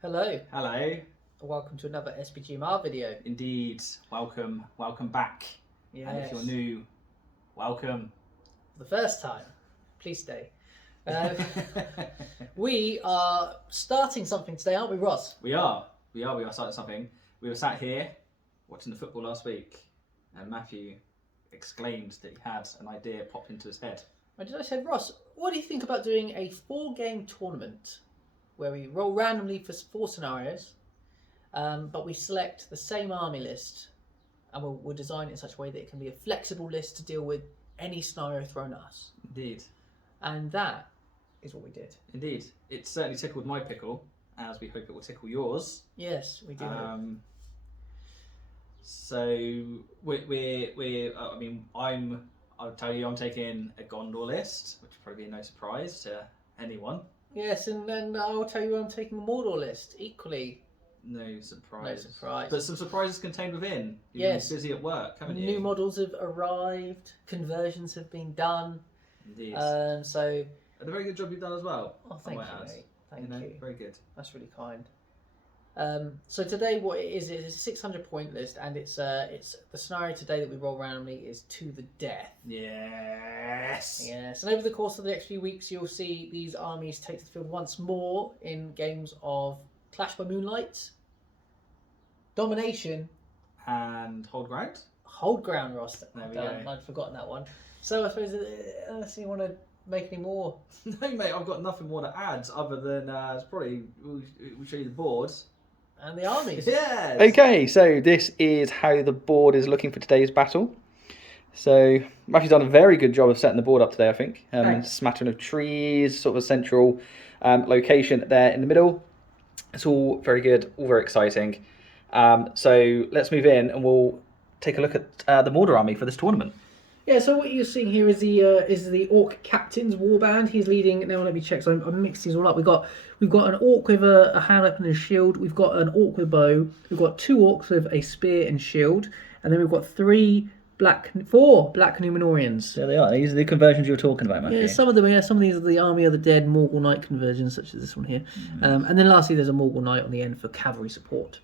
Hello, Hello. welcome to another SPGMR video. Indeed. Welcome back. Yes. And if you're new, welcome. For the first time, please stay. We are starting something today, aren't we, Ross? We are starting something. We were sat here watching the football last week, and Matthew exclaimed that he had an idea popped into his head. I said, Ross, what do you think about doing a 4-game tournament where we roll randomly for 4 scenarios, but we select the same army list, and we'll design it in such a way that it can be a flexible list to deal with any scenario thrown at us. Indeed. And that is what we did. Indeed. It certainly tickled my pickle, as we hope it will tickle yours. Yes, we do. So I'll tell you, I'm taking a Gondor list, which will probably be no surprise to anyone. Yes, and then I'll tell you I'm taking a Mordor list, equally. No surprise. No surprise. But some surprises contained within. You've Yes. been busy at work, haven't you? New models have arrived, conversions have been done. Indeed. So... And a very good job you've done as well. Oh, thank you, mate. Thank you. Very good. That's really kind. So today what it is a 600 point list, and it's the scenario today that we roll randomly is to the death. Yes. Yes, and over the course of the next few weeks you'll see these armies take to the field once more in games of Clash by Moonlight, Domination, and Hold Ground. Hold Ground, Ross. There we go. I'd forgotten that one. So I suppose unless you want to make any more. No, mate, I've got nothing more to add other than it's probably we'll show you the board. And the armies. Yes. Okay, so this is how the board is looking for today's battle. So Matthew's done a very good job of setting the board up today, I think. Smattering of trees, sort of a central location there in the middle. It's all very good, all very exciting. So let's move in and we'll take a look at the Mordor army for this tournament. Yeah, so what you're seeing here is the Orc Captain's Warband. He's leading. Now let me check. So I mixed these all up. We've got an Orc with a hand weapon and a shield. We've got an Orc with a bow. We've got 2 Orcs with a spear and shield, and then we've got 4 Black Numenorians. There they are. These are the conversions you were talking about, Matthew. Yeah, some of them. Yeah, some of these are the Army of the Dead Morgul Knight conversions, such as this one here. And then lastly, there's a Morgul Knight on the end for cavalry support.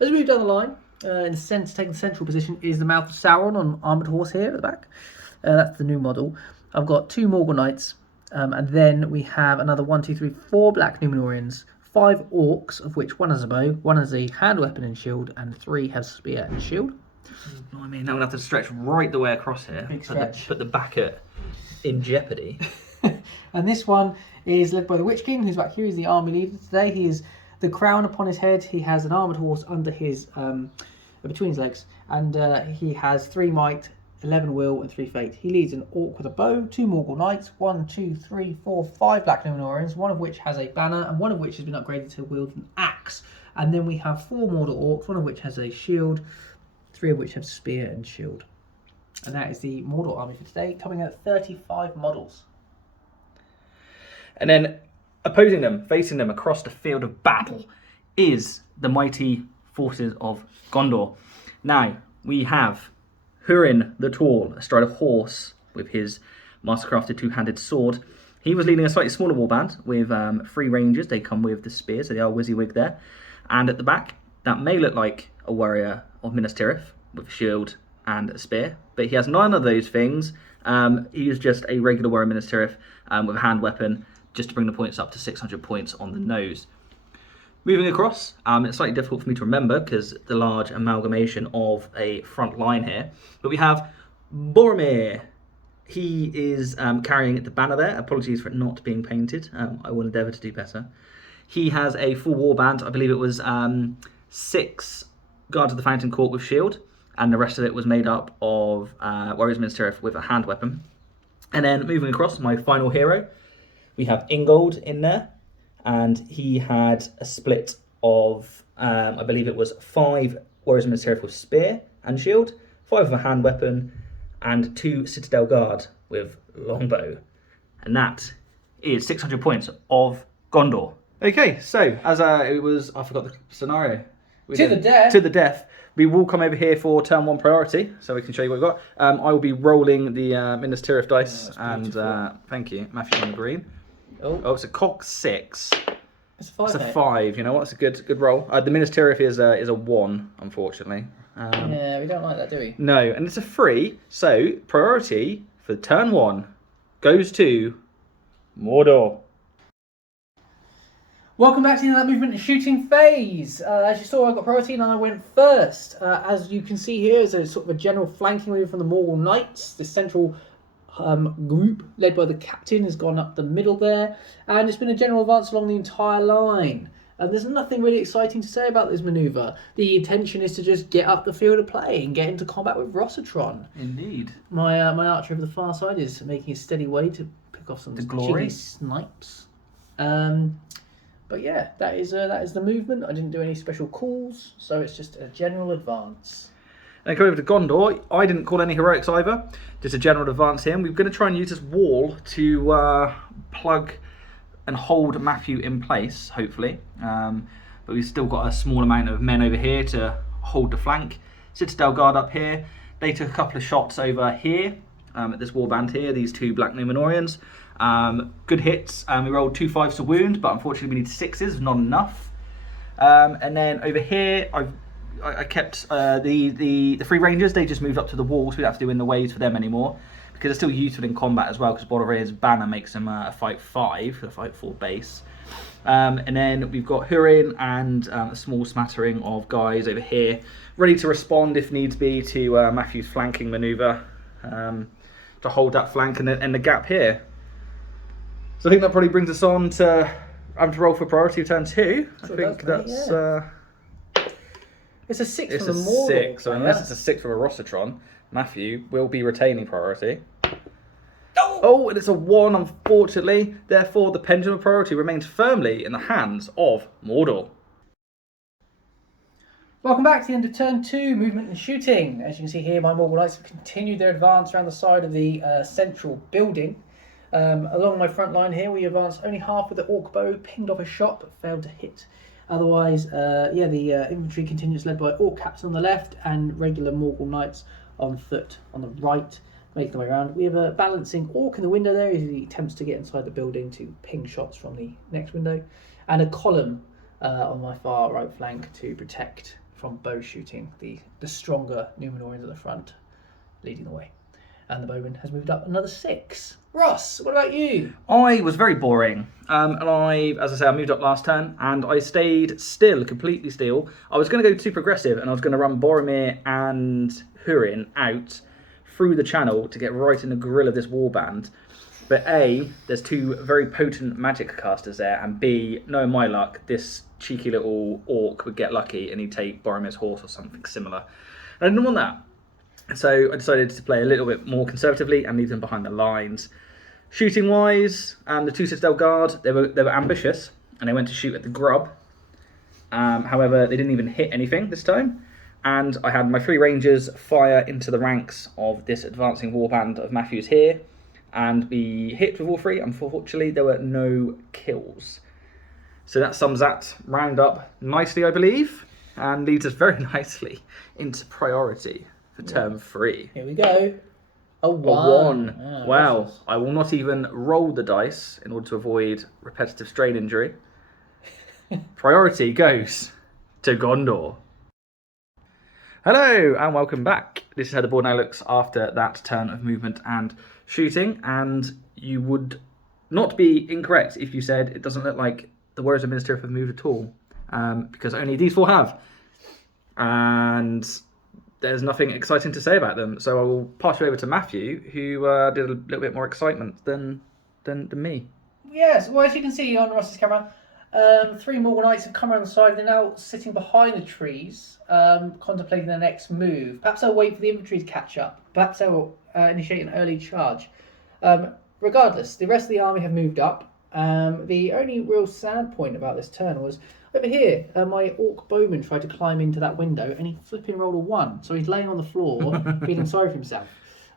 As we move down the line. In the sense, taking the central position is the Mouth of Sauron on armoured horse here at the back. That's the new model. I've got 2 Morgul Knights, and then we have another 1, 2, 3, 4 Black Numenorians, 5 Orcs, of which 1 has a bow, 1 has a hand weapon and shield, and 3 have spear and shield. You know what I mean? Now we'll have to stretch right the way across here. Big stretch. Put the backer in jeopardy. And this one is led by the Witch King, who's back here. He's the army leader today. He is the crown upon his head. He has an armoured horse under his... between his legs, and he has 3 might, 11 will, and 3 fate. He leads an Orc with a bow, 2 Morgul Knights, 1, 2, 3, 4, 5 Black Numenorians, 1 of which has a banner, and 1 of which has been upgraded to wield an axe. And then we have 4 Mordor Orcs, 1 of which has a shield, 3 of which have spear and shield. And that is the Mordor army for today, coming at 35 models. And then opposing them, facing them across the field of battle, is the mighty forces of Gondor. Now, we have Húrin the Tall astride a horse with his mastercrafted 2-handed sword. He was leading a slightly smaller warband with 3 rangers. They come with the spear, so they are WYSIWYG there. And at the back, that may look like a warrior of Minas Tirith with a shield and a spear, but he has none of those things. He is just a regular warrior of Minas Tirith with a hand weapon, just to bring the points up to 600 points on the nose. Moving across, it's slightly difficult for me to remember because the large amalgamation of a front line here. But we have Boromir. He is carrying the banner there. Apologies for it not being painted. I will endeavour to do better. He has a full warband. I believe it was 6 Guards of the Fountain Court with shield, and the rest of it was made up of Warriors of Minas Tirith with a hand weapon. And then moving across, my final hero, we have Ingold in there. And he had a split of, I believe it was 5 Warriors of Minas Tirith with spear and shield, 5 with a hand weapon, and 2 Citadel Guard with longbow. And that is 600 points of Gondor. Okay, so as it was, I forgot the scenario. To the death. We will come over here for turn 1 priority, so we can show you what we've got. I will be rolling the Minas Tirith dice, and thank you, Matthew on the green. Oh, it's a cock 6. It's a 5. It's a mate. 5. You know what? It's a good roll. The Ministerial is a 1, unfortunately. Yeah, we don't like that, do we? No, and it's a 3. So priority for turn 1 goes to Mordor. Welcome back to that movement and shooting phase. As you saw, I got priority and I went first. As you can see here, is a sort of a general flanking move from the Morgul Knights. The central group, led by the captain, has gone up the middle there, and it's been a general advance along the entire line. And there's nothing really exciting to say about this manoeuvre. The intention is to just get up the field of play and get into combat with Rossitron. Indeed. My archer over the far side is making a steady way to pick off some cheeky snipes. But yeah, that is the movement. I didn't do any special calls, so it's just a general advance. And coming over to Gondor, I didn't call any heroics either. Just a general advance here. And we're going to try and use this wall to plug and hold Matthew in place, hopefully. But we've still got a small amount of men over here to hold the flank. Citadel Guard up here. They took a couple of shots over here at this warband here, these 2 Black Númenóreans. Good hits. We rolled 2 5s to wound, but unfortunately we need 6s, not enough. And then over here, I kept the 3 Rangers. They just moved up to the walls. We don't have to do in the waves for them anymore, because they're still useful in combat as well, because Boromir's banner makes them a fight 5, a fight 4 base. And then we've got Hurin and a small smattering of guys over here, ready to respond if needs be to Matthew's flanking manoeuvre, to hold that flank and the gap here. So I think that probably brings us on to having to roll for priority turn 2. I think that's... It's a 6 It's from a the Mordor. 6, so unless it's a 6 from a Rossitron, Matthew will be retaining priority. Oh, and it's a 1, unfortunately. Therefore, the pendulum of priority remains firmly in the hands of Mordor. Welcome back to the end of turn 2, movement and shooting. As you can see here, my Morgul Knights have continued their advance around the side of the central building. Along my front line here, we advanced only half with the Orc bow, pinged off a shot but failed to hit. Otherwise, the infantry continues led by Orc captains on the left and regular Morgul Knights on foot on the right, making their way around. We have a balancing Orc in the window there as he attempts to get inside the building to ping shots from the next window, and a column on my far right flank to protect from bow shooting the stronger Númenóreans at the front, leading the way. And the bowman has moved up another 6. Ross, what about you? I was very boring. And I moved up last turn and I stayed still, completely still. I was going to go too progressive and I was going to run Boromir and Hurin out through the channel to get right in the grill of this warband. But A, there's 2 very potent magic casters there, and B, knowing my luck, this cheeky little orc would get lucky and he'd take Boromir's horse or something similar. And I didn't want that. So I decided to play a little bit more conservatively and leave them behind the lines. Shooting wise, the 2 Citadel Guard, they were ambitious and they went to shoot at the grub. However, they didn't even hit anything this time. And I had my 3 Rangers fire into the ranks of this advancing warband of Matthews here. And we hit with all 3. Unfortunately, there were no kills. So that sums that round up nicely, I believe, and leads us very nicely into priority for turn 3. Here we go. A 1. A 1. Yeah, wow. I will not even roll the dice in order to avoid repetitive strain injury. Priority goes to Gondor. Hello and welcome back. This is how the board now looks after that turn of movement and shooting, and you would not be incorrect if you said it doesn't look like the Warriors of Minister have moved at all, because only these 4 have. And there's nothing exciting to say about them, so I will pass you over to Matthew, who did a little bit more excitement than me. Yes, well, as you can see on Ross's camera, 3 Morgul Knights have come around the side. They're now sitting behind the trees, contemplating their next move. Perhaps they'll wait for the infantry to catch up. Perhaps they'll initiate an early charge. Regardless, the rest of the army have moved up. The only real sad point about this turn was over here, my Orc bowman tried to climb into that window and he flipping rolled a 1. So he's laying on the floor, feeling sorry for himself.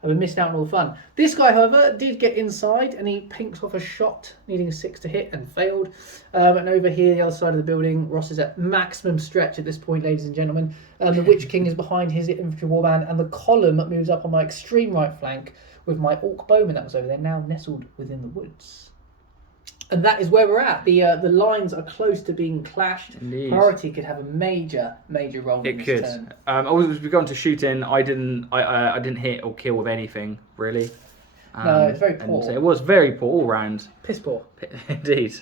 I've been missing out on all the fun. This guy, however, did get inside and he pinks off a shot, needing a 6 to hit, and failed. And over here, the other side of the building, Ross is at maximum stretch at this point, ladies and gentlemen. The Witch King is behind his infantry warband, and the column moves up on my extreme right flank with my Orc bowman that was over there, now nestled within the woods. And that is where we're at. The lines are close to being clashed. Indeed. Priority could have a major role in It this could. turn. As we go on to shooting, I didn't hit or kill with anything really. No, it's very poor. It was very poor all round. Piss poor. Indeed.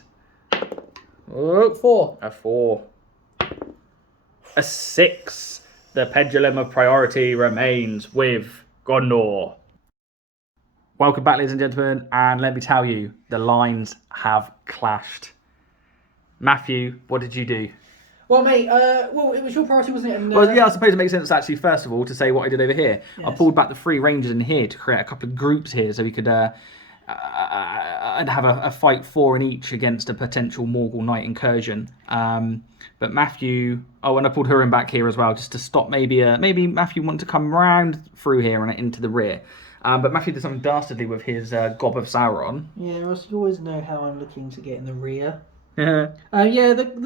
Oh, 4. a 4. A 6. The pendulum of priority remains with Gondor. Welcome back, ladies and gentlemen, and let me tell you, the lines have clashed. Matthew, what did you do? Well, mate, it was your priority, wasn't it? And, Well, yeah, I suppose it makes sense actually, first of all, to say what I did over here. Yes. I pulled back the 3 rangers in here to create a couple of groups here so we could I'd have a fight 4 in each against a potential Morgul Knight incursion. But Matthew, and I pulled Hurin back here as well just to stop maybe Matthew wanted to come round through here and into the rear. But Matthew did something dastardly with his Gob of Sauron. Yeah, Ross, you always know how I'm looking to get in the rear. Yeah. I noticed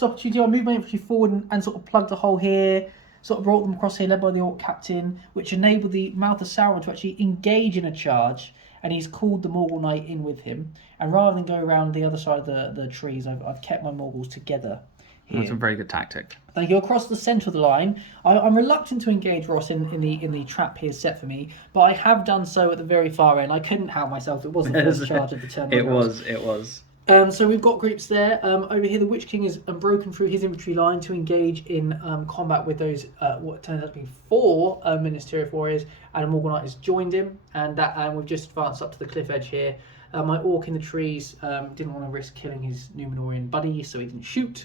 the opportunity. I moved my infantry forward and sort of plugged a hole here, sort of brought them across here, led by the Orc captain, which enabled the Mouth of Sauron to actually engage in a charge. And he's called the Morgul Knight in with him. And rather than go around the other side of the trees, I've kept my Morguls together here. That's a very good tactic. Thank you. Across the centre of the line, I'm reluctant to engage Ross in the trap here set for me, but I have done so at the very far end. I couldn't help myself. It wasn't the first charge of the turn. It was. So we've got groups there. Over here, the Witch King has broken through his infantry line to engage in combat with those what turns out to be 4 Ministerial Warriors, and a Morgul Knight has joined him, and we've just advanced up to the cliff edge here. My Orc in the trees didn't want to risk killing his Númenorian buddy, so he didn't shoot.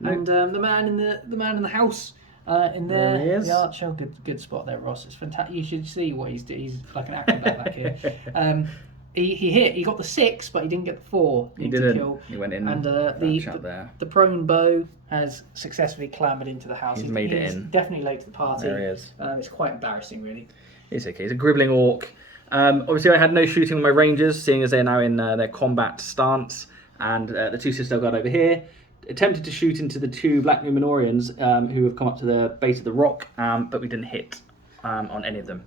And the man in the house in there he is. the archer, good spot there, Ross. It's fantastic. You should see what he's doing. He's like an acrobat back here. He hit. He got the 6, but he didn't get the 4. He didn't. Kill. He went in. And the prone bow has successfully clambered into the house. He's made it he's in. Definitely late to the party. There he is. It's quite embarrassing, really. It's okay. He's a gribbling orc. Obviously, I had no shooting with my rangers, seeing as they're now in their combat stance, and the 2 Citadel Guard over here attempted to shoot into the 2 Black Númenorians who have come up to the base of the rock, but we didn't hit on any of them.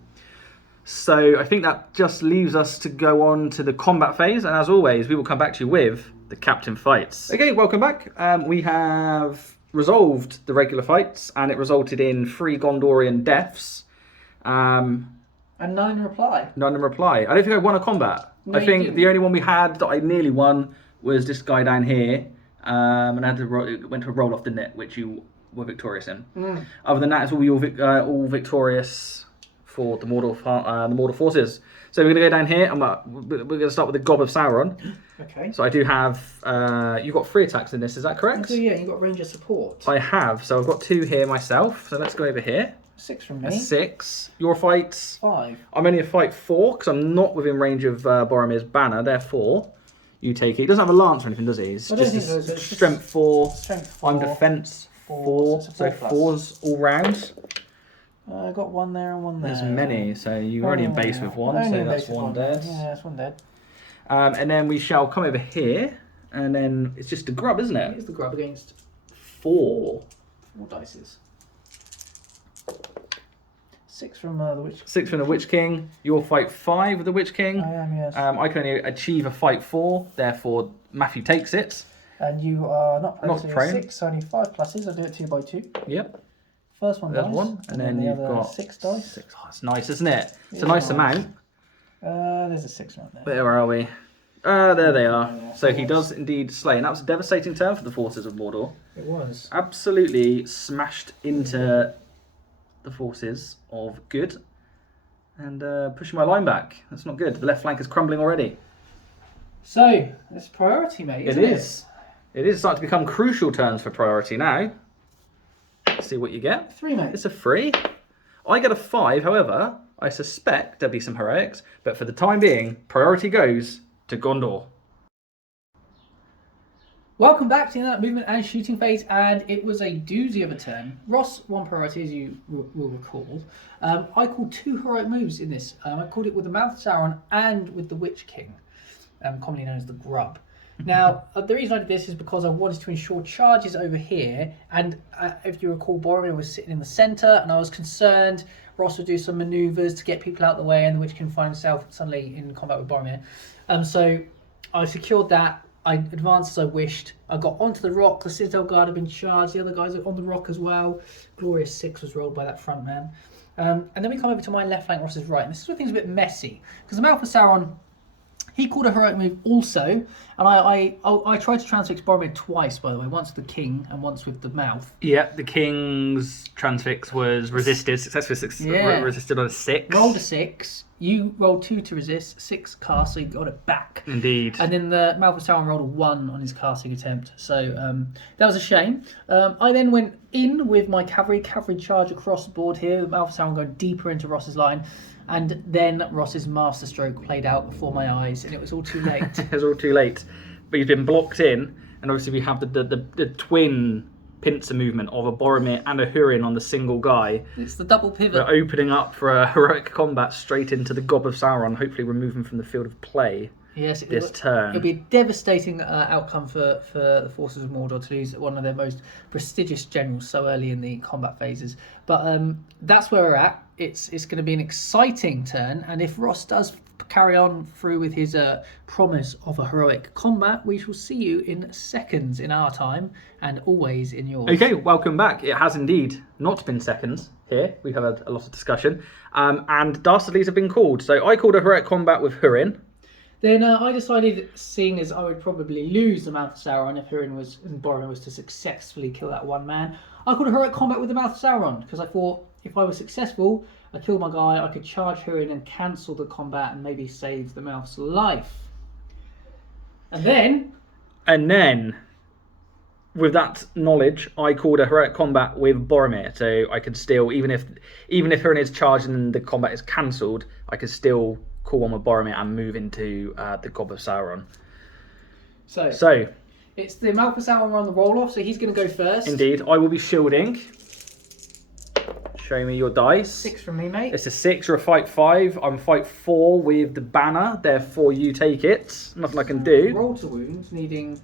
So I think that just leaves us to go on to the combat phase, and as always, we will come back to you with the captain fights. Okay, welcome back. We have resolved the regular fights, and it resulted in 3 Gondorian deaths. And none in reply. None in reply. I don't think I won a combat. No, I think you didn't. the only one we had that I nearly won was this guy down here, and I had to it went to a roll off the net, which you were victorious in. Other than that, it's all victorious for the Mordor forces. So we're going to go down here, and we're going to start with the Gob of Sauron. Okay. So I do have, you've got 3 attacks in this, is that correct? So yeah, you got ranger support. I have, so I've got 2 here myself, so let's go over here. 6 from A me. 6. Your fights? 5. I'm only a fight 4, because I'm not within range of Boromir's banner, therefore you take it. He doesn't have a lance or anything, does he? It's I don't just think so. It's strength 4. Strength 4. I'm defense 4, so it's a so 4+. 4s all round. I got 1 there and 1 there. There's many, so you're already in base with 1, so that's 1 dead. Yeah, that's 1 dead. And then we shall come over here, and then it's just a grub, isn't it? Here's the grub against 4. 4 dices. 6 from the Witch. 6 from the Witch King. You'll fight 5 with the Witch King. I am, yes. I can only achieve a fight 4, therefore Matthew takes it. And you are not prone, Not so prone. you're 6, so I need 5 pluses. I'll do it 2 by 2. Yep. First one There's dice, 1, and then the you've other got 6 dice. 6. Oh, it's nice, isn't it? It's a Yeah. nice amount. There's a 6 right there. Where are we? There they are. Yeah, So he does indeed slay, and that was a devastating turn for the forces of Mordor. It was. Absolutely smashed into the forces of good, and pushing my line back. That's not good. The left flank is crumbling already. So, it's priority, mate. Isn't It is. It is starting to become crucial turns for priority now. Let's see what you get. 3, mate. It's a 3. I get a 5, however, I suspect there'll be some heroics, but for the time being, priority goes to Gondor. Welcome back to that movement and shooting phase, and it was a doozy of a turn. Ross won priority, as you will recall. I called 2 heroic moves in this. I called it with the Mouth of Sauron and with the Witch King, commonly known as the Grub. Now, the reason I did this is because I wanted to ensure charges over here, and if you recall, Boromir was sitting in the centre, and I was concerned Ross would do some manoeuvres to get people out of the way, and the Witch King find himself suddenly in combat with Boromir. So I secured that. I advanced as I wished. I got onto the rock. The Citadel Guard had been charged. The other guys are on the rock as well. Glorious 6 was rolled by that front man. And then we come over to my left flank, Ross's right. And this is where things are a bit messy. Because the Mouth of Sauron, he called a heroic move also. And I tried to transfix Boromir twice, by the way. Once with the king and once with the mouth. Yeah, the king's transfix was resisted. Successfully resisted on a 6. Rolled a 6. You rolled 2 to resist, 6 cast, so you got it back. Indeed. And then the Mouth of Sauron rolled a 1 on his casting attempt. So that was a shame. I then went in with my cavalry charge across the board here. The Mouth of Sauron going deeper into Ross's line. And then Ross's masterstroke played out before my eyes, and it was all too late. It was all too late. But he's been blocked in, and obviously we have the twin pincer movement of a Boromir and a Húrin on the single guy. It's the double pivot. We're opening up for a heroic combat straight into the Gob of Sauron, hopefully remove him from the field of play. Yes, this turn. It'll be a devastating outcome for the forces of Mordor to lose one of their most prestigious generals so early in the combat phases. But that's where we're at. It's going to be an exciting turn, and if Ross does carry on through with his promise of a heroic combat, we shall see you in seconds in our time and always in yours. Okay, welcome back. It has indeed not been seconds here. We've had a lot of discussion, and Dastardlies have been called. So I called a heroic combat with Húrin. Then I decided, seeing as I would probably lose the Mouth of Sauron if Húrin and Boromir was to successfully kill that one man, I called a heroic combat with the Mouth of Sauron, because I thought if I was successful, I killed my guy, I could charge Húrin and cancel the combat and maybe save the Mouth's life. And then, with that knowledge, I called a heroic combat with Boromir, so I could still, even if Húrin is charged and the combat is cancelled, I could still call on with Boromir and move into the Gob of Sauron. So it's the Mouth of Sauron on the roll-off, so he's going to go first. Indeed, I will be shielding. Show me your dice. 6 from me, mate. It's a 6, you're a fight 5. I'm fight 4 with the banner, therefore you take it. Nothing I can do. Roll to wounds, needing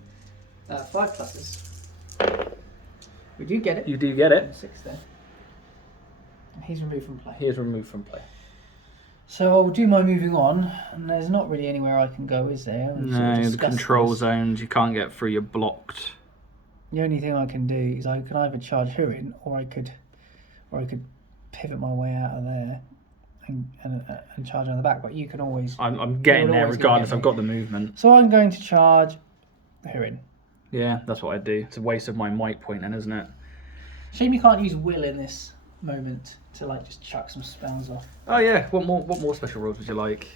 5 pluses. We do get it. You do get it. 6 there. And he's removed from play. He is removed from play. So I'll do my moving on, and there's not really anywhere I can go, is there? No, the control zones, you can't get through, you're blocked. The only thing I can do is I can either charge Húrin, or I could pivot my way out of there and charge on the back. But you can always. I'm getting there regardless. I've got the movement. So I'm going to charge Húrin. Yeah, that's what I do. It's a waste of my might point, then, isn't it? Shame you can't use will in this moment to just chuck some spells off. Oh yeah. What more special rules would you like?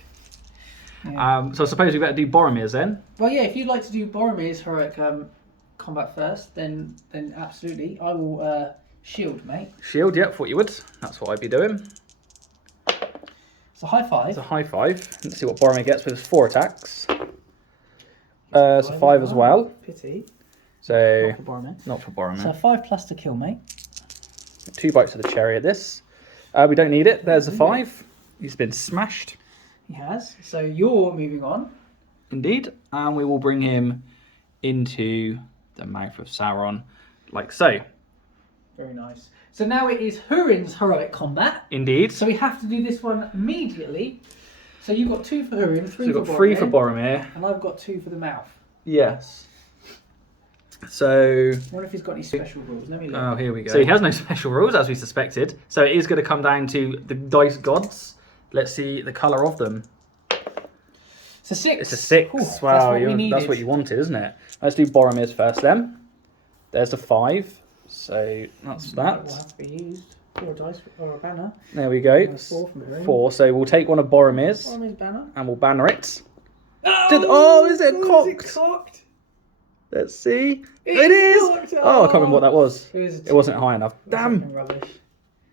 Yeah. So I suppose we better do Boromir's then. Well, yeah. If you'd like to do Boromir's heroic combat first, then absolutely, I will. Shield, mate. Shield, yep, thought you would. That's what I'd be doing. It's a high 5. It's a high 5. Let's see what Boromir gets with his 4 attacks. It's a 5 as well. Pity. So Not for Boromir. Not for Boromir. So 5 plus to kill, mate. 2 bites of the cherry at this. We don't need it. There's a 5. He's been smashed. He has. So you're moving on. Indeed. And we will bring him into the Mouth of Sauron, like so. Very nice. So now it is Húrin's heroic combat. Indeed. So we have to do this one immediately. So you've got 2 for Húrin, 3 So you've for got Boromir. 3 for Boromir. And I've got 2 for the mouth. Yes. So. I wonder if he's got any special rules. Let me look. Oh, here we go. So he has no special rules, as we suspected. So it is going to come down to the dice gods. Let's see the colour of them. It's a 6. It's a 6. Ooh, Wow, that's what you wanted, isn't it? Let's do Boromir's first then. There's a 5. So that's that. Will have to be used. Or a dice or a banner. There we go. 4 from Húrin. 4. So we'll take one of Boromir's Boromir's banner. and we'll banner it. Is it cocked? Is it cocked? Let's see. It is cocked. Oh, I can't remember what that was. It wasn't high enough. Damn. Fucking rubbish.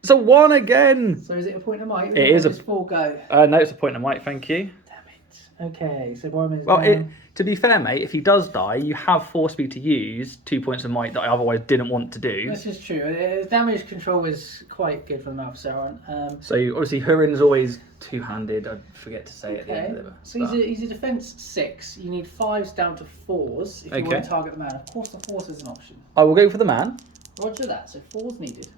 It's a 1 again. So is it a point of might? It is a 4 go. No, it's a point of might. Thank you. Damn it. Okay, so Boromir's Well, down. to be fair, mate, if he does die, you have forced me to use 2 points of might that I otherwise didn't want to do. This is true. Damage control is quite good for the Mouth of Sauron. So obviously Húrin's always two-handed. I forget to say it at the end of it. So he's a defense 6. You need 5s down to 4s if you want to target the man. Of course, the horse is an option. I will go for the man. Roger that. So 4s needed.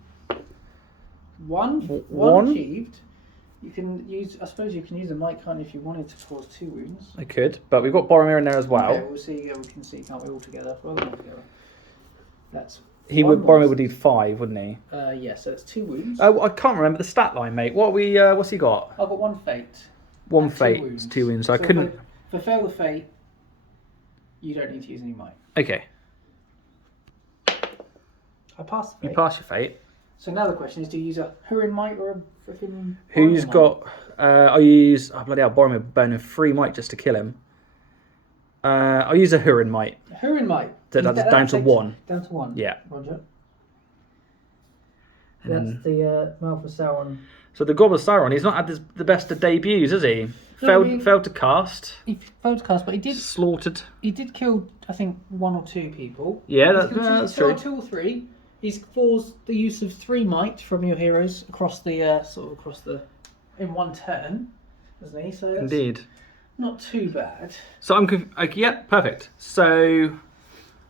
One achieved. You can use. I suppose you can use a mic, can't you, if you wanted to cause 2 wounds. I could, but we've got Boromir in there as well. Okay, we'll see. We can see, can't we, all together? Well, all together. That's. Boromir would do 5, wouldn't he? Yeah. So it's 2 wounds. Oh, I can't remember the stat line, mate. What what's he got? I've got 1 fate. One and 2 fate, wounds. it's 2 wounds. So I So couldn't. For fail the fate, you don't need to use any mic. Okay, I passed the you fate. pass your fate. So now the question is, do you use a Hurin mic or a freaking... Who's Boromir mic? got? I use. Oh bloody hell! Boromir burning 3 might just to kill him. I'll use a Hurin might. Hurin mic. That's down to 1. Down to 1. Yeah. Roger. And That's then- the Mouth of Sauron. So the Goblet of Sauron, he's not had the best of debuts, has he? No, he- Failed to cast. He failed to cast, but he did. Slaughtered. He did kill, I think, 1 or 2 people. Yeah, He's that's killed 2, that's still true. 2 or 3. He's forced the use of 3 might from your heroes across the in 1 turn, hasn't he? So that's Indeed. not too bad. So I'm yeah, perfect. So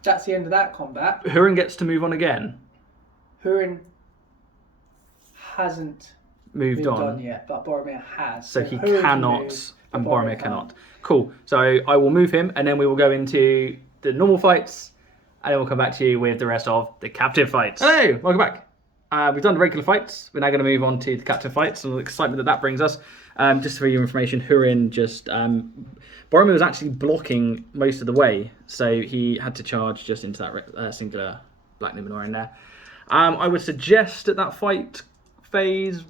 That's the end of that combat. Hurin gets to move on again. Hurin hasn't Moved on. yet, but Boromir has. So he Hurin can cannot, move, and but Boromir can't. cannot. Cool. So I will move him, and then we will go into the normal fights, and then we'll come back to you with the rest of the captive fights. Hello, welcome back. We've done the regular fights. We're now going to move on to the captive fights, and the excitement that brings us. Just for your information, Hurin just... Boromir was actually blocking most of the way, so he had to charge just into that singular Black Numenor in there. I would suggest that fight phase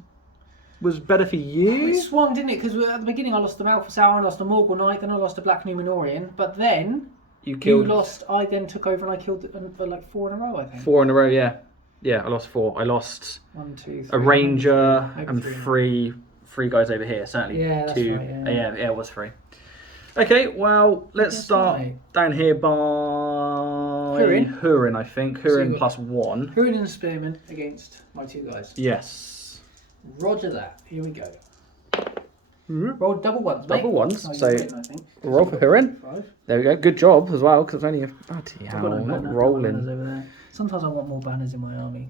was better for you. It swung, didn't it? Because at the beginning I lost the Mouth of Sauron, I lost the Morgul Knight, then I lost the Black Numenorian, but then You killed I then took over and I killed for like 4 in a row, I think. 4 in a row, yeah. Yeah, I lost 4. I lost 1, 2, 3. a ranger maybe and 3. three guys over here, certainly. Yeah, that's 2. right, yeah. Yeah, it was 3. Okay, well, let's That's start right. down here by Hurin? I think. So Hurin you plus 1. Hurin and Spearman against my 2 guys. Yes. Roger that. Here we go. Roll double ones, mate. Double ones, Oh, you so win, I think. roll for Hurin. 5. There we go. Good job as well, because it's only a... Bloody I've hell, got no not banners rolling. over there. Sometimes I want more banners in my army.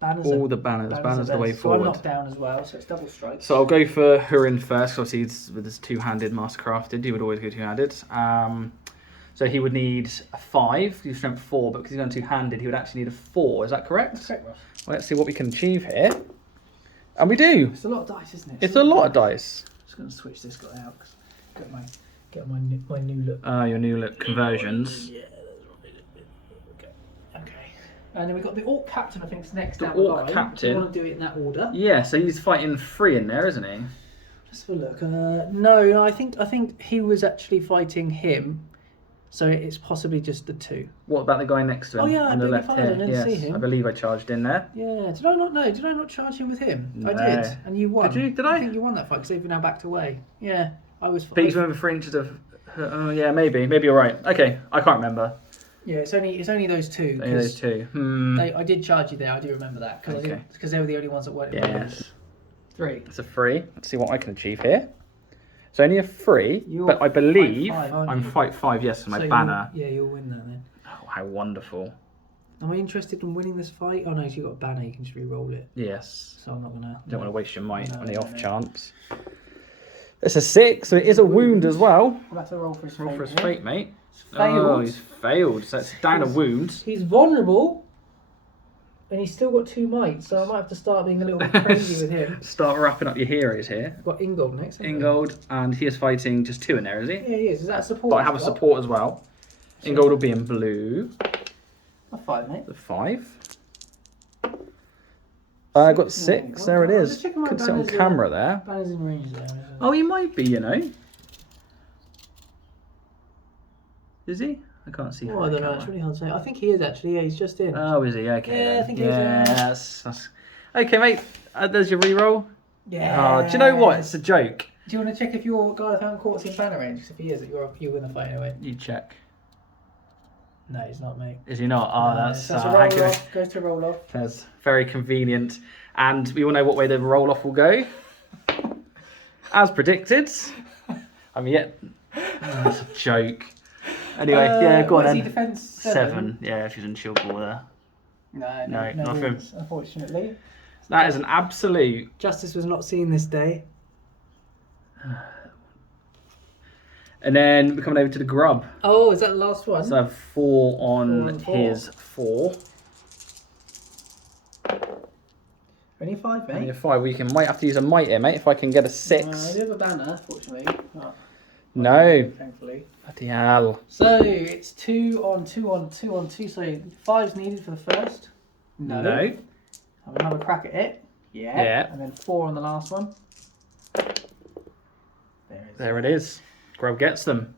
Banners All are, the banners. Banners are the way best. So I'm forward. knocked down as well, so it's double strikes. So I'll go for Hurin first. Obviously, he's with his 2-handed mastercrafted. He would always go 2-handed. So he would need a 5. He's strength 4, but because he's going 2-handed, he would actually need a 4. Is that correct? That's correct, Ross. Well, let's see what we can achieve here. And we do. It's a lot of dice, isn't it? It's a lot of dice. I'm just going to switch this guy out because get my new look. Your new look conversions. Yeah, that's right. Okay. And then we've got the Orc Captain, I think, is next The down Orc the line. Captain. Do you want to do it in that order? Yeah, so he's fighting 3 in there, isn't he? Let's have a look. No, I think he was actually fighting him. So it's possibly just the 2. What about the guy next to him? Oh, yeah, I on the beg your left pardon, here. I didn't Yes, see him. I believe I charged in there. Yeah, did I not know? Did I not charge him with him? No. I did, and you won. Did you? Did I? I think you won that fight because they've now backed away. Yeah, I was. But he's over 3 inches of... Oh, yeah, maybe. Maybe you're right. Okay, I can't remember. Yeah, it's only those 2. Only those 2. I did charge you there. I do remember that because they were the only ones that weren't. Yes. 3. It's a 3. Let's see what I can achieve here. So only a 3, You're but I believe fight 5, aren't I'm you? fight 5, yes, for my So banner. you'll win that then. Oh, how wonderful. Am I interested in winning this fight? Oh no, you've got a banner. You can just re-roll it. Yes. So I'm not gonna. Don't want to waste your might No, on the no, off no. chance. It's a 6, so it is a wound as well. We'll have to roll for his Roll fate. for his here. fate, mate. Failed. Oh, he's failed. So it's down a wound. He's vulnerable, and he's still got 2 might, so I might have to start being a little bit crazy with him. Start wrapping up your heroes here. We've got Ingold next. haven't we? Ingold, and he is fighting just 2 in there, is he? Yeah, he is. Is that a support? But I have a as well? support as well. Ingold will be in blue. A 5, mate. The 5. I got 6. No, There it I'm is. just checking my Couldn't see it on banners, camera there. Banner's in range there. Oh, he might be, you know. Is he? I can't see. Oh, from I the don't know. camera. It's really hard to say. I think he is actually. Yeah, he's just in. Oh, is he? Okay. Yeah, then. I think he is, yeah. That's... Okay, mate. There's your reroll. Yeah. Oh, do you know what? It's a joke. Do you want to check if your guy that found court's in banner range? 'Cause if he is, you win the fight anyway. You check. No, he's not, mate. Is he not? Oh, No, that's so it's a how roll good. off. Goes to roll off. That's very convenient. And we all know what way the roll off will go. As predicted. I mean, yeah. Oh, that's a joke. Anyway, yeah, go on what is then. he, defense 7. Yeah, she's in shield wall there. No, No, no nothing. wins, unfortunately. That is an absolute. Justice was not seen this day. And then we're coming over to the grub. Oh, is that the last one? So I have 4 on 4. his 4. Only 5, mate. Only a 5. We might have to use a might here, mate, if I can get a 6. I do have a banner, fortunately. Oh, No. thankfully. Bloody hell. So it's 2 on 2 on 2 on 2. So 5's needed for the first. No. Have another crack at it. Yeah. And then 4 on the last one. There it is. Grub gets them.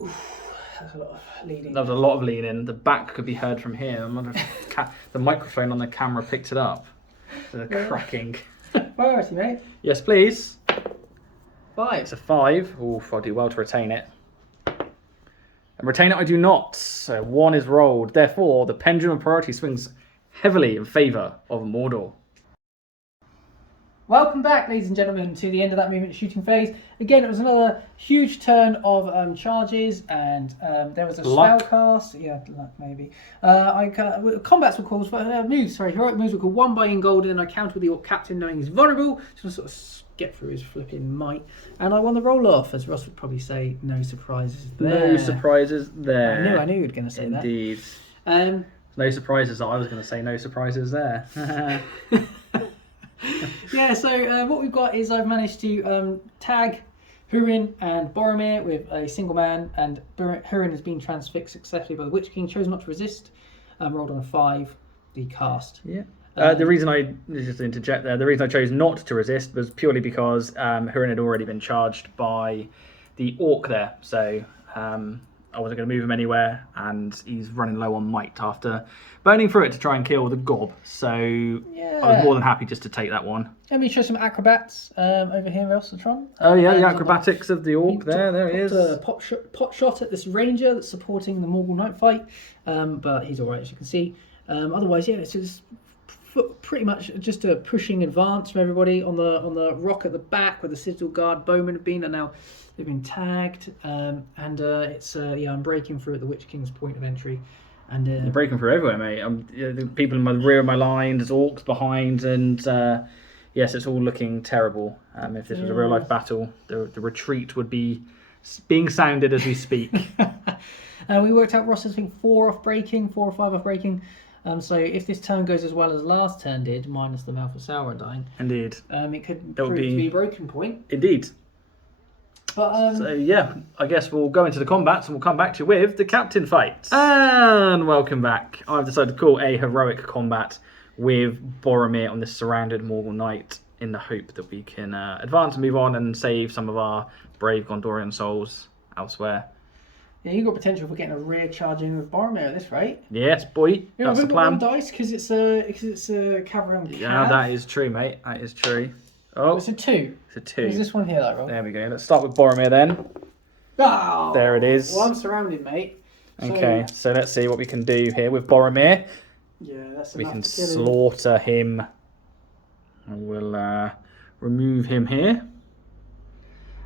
That's a lot of leading. That was a lot of leaning. The back could be heard from here. I wonder if the microphone on the camera picked it up. The cracking. Priority, mate. Yes, please. 5. It's a 5. Oof, I'll do well to retain it. And retain it I do not. So 1 is rolled. Therefore, the pendulum of priority swings heavily in favour of Mordor. Welcome back, ladies and gentlemen, to the end of that movement shooting phase. Again, it was another huge turn of charges, and there was a spell cast. Yeah, luck maybe. Combats were called, moves, sorry, heroic moves were called 1 by Ingolden, and I countered with the Orc Captain knowing he's vulnerable, to sort of get through his flipping might. And I won the roll off, as Ross would probably say, no surprises there. No surprises there. I knew you were going to say Indeed. that. Indeed. No surprises. I was going to say no surprises there. Yeah, so what we've got is I've managed to tag Hurin and Boromir with a single man, and Hurin has been transfixed successfully by the Witch King, chose not to resist, rolled on a 5, the cast. Yeah. The reason just to interject there, the reason I chose not to resist was purely because Hurin had already been charged by the orc there, so I wasn't going to move him anywhere, and he's running low on might after burning through it to try and kill the gob. So yeah. I was more than happy just to take that one. Let me show some acrobats over here, Relsatron. Oh yeah, the acrobatics of the orc there he is. A pot shot at this ranger that's supporting the Morgul Knight fight, but he's alright as you can see. Otherwise, yeah, it's just pretty much just a pushing advance from everybody on the rock at the back where the Citadel Guard bowmen have been, and now they've been tagged, and I'm breaking through at the Witch King's point of entry, and you're breaking through everywhere, mate. The people in my rear of my line, there's orcs behind, and yes, it's all looking terrible. If this was a real life battle, the retreat would be being sounded as we speak. We worked out Ross has, I think, 4 or 5 off breaking. So if this turn goes as well as last turn did, minus the Mouth of Sauron dying, indeed, it could prove to be a broken point. Indeed. But, so yeah, I guess we'll go into the combats and we'll come back to you with the captain fight. And welcome back. I've decided to call a heroic combat with Boromir on this surrounded Morgul Knight in the hope that we can advance and move on and save some of our brave Gondorian souls elsewhere. Yeah, you've got potential for getting a rear charge in with Boromir at this rate. Yes, boy. That's the plan. 1 dice because it's a cavalry on Yeah, that is true, mate. That is true. Oh, it's a 2. It's a 2. Is this one here that roll? There we go. Let's start with Boromir then. Oh, there it is. Well, I'm surrounded, mate. Okay, so let's see what we can do here with Boromir. Yeah, that's enough. We can slaughter him. And we'll remove him here.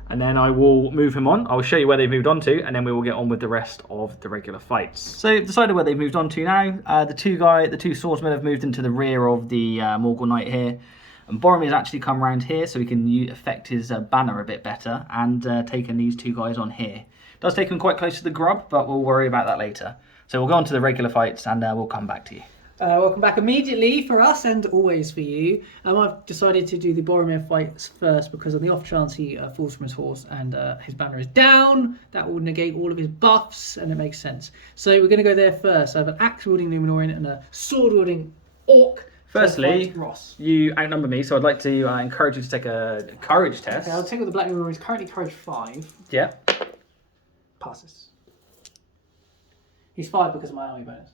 And then I will move him on. I'll show you where they've moved on to, and then we will get on with the rest of the regular fights. So I've decided where they've moved on to now. The two swordsmen have moved into the rear of the Morgul Knight here. And Boromir's actually come around here so he can affect his banner a bit better, and taken these 2 guys on here. Does take him quite close to the grub, but we'll worry about that later. So we'll go on to the regular fights, and we'll come back to you. Welcome back immediately for us and always for you. I've decided to do the Boromir fights first because on the off chance he falls from his horse and his banner is down, that will negate all of his buffs and it makes sense. So we're going to go there first. I have an axe-wielding Numenorean and a sword-wielding orc. Firstly, you outnumber me, so I'd like to encourage you to take a courage test. Okay, I'll take with the Black Numenorean. He's currently courage 5. Yeah. Passes. He's 5 because of my army bonus.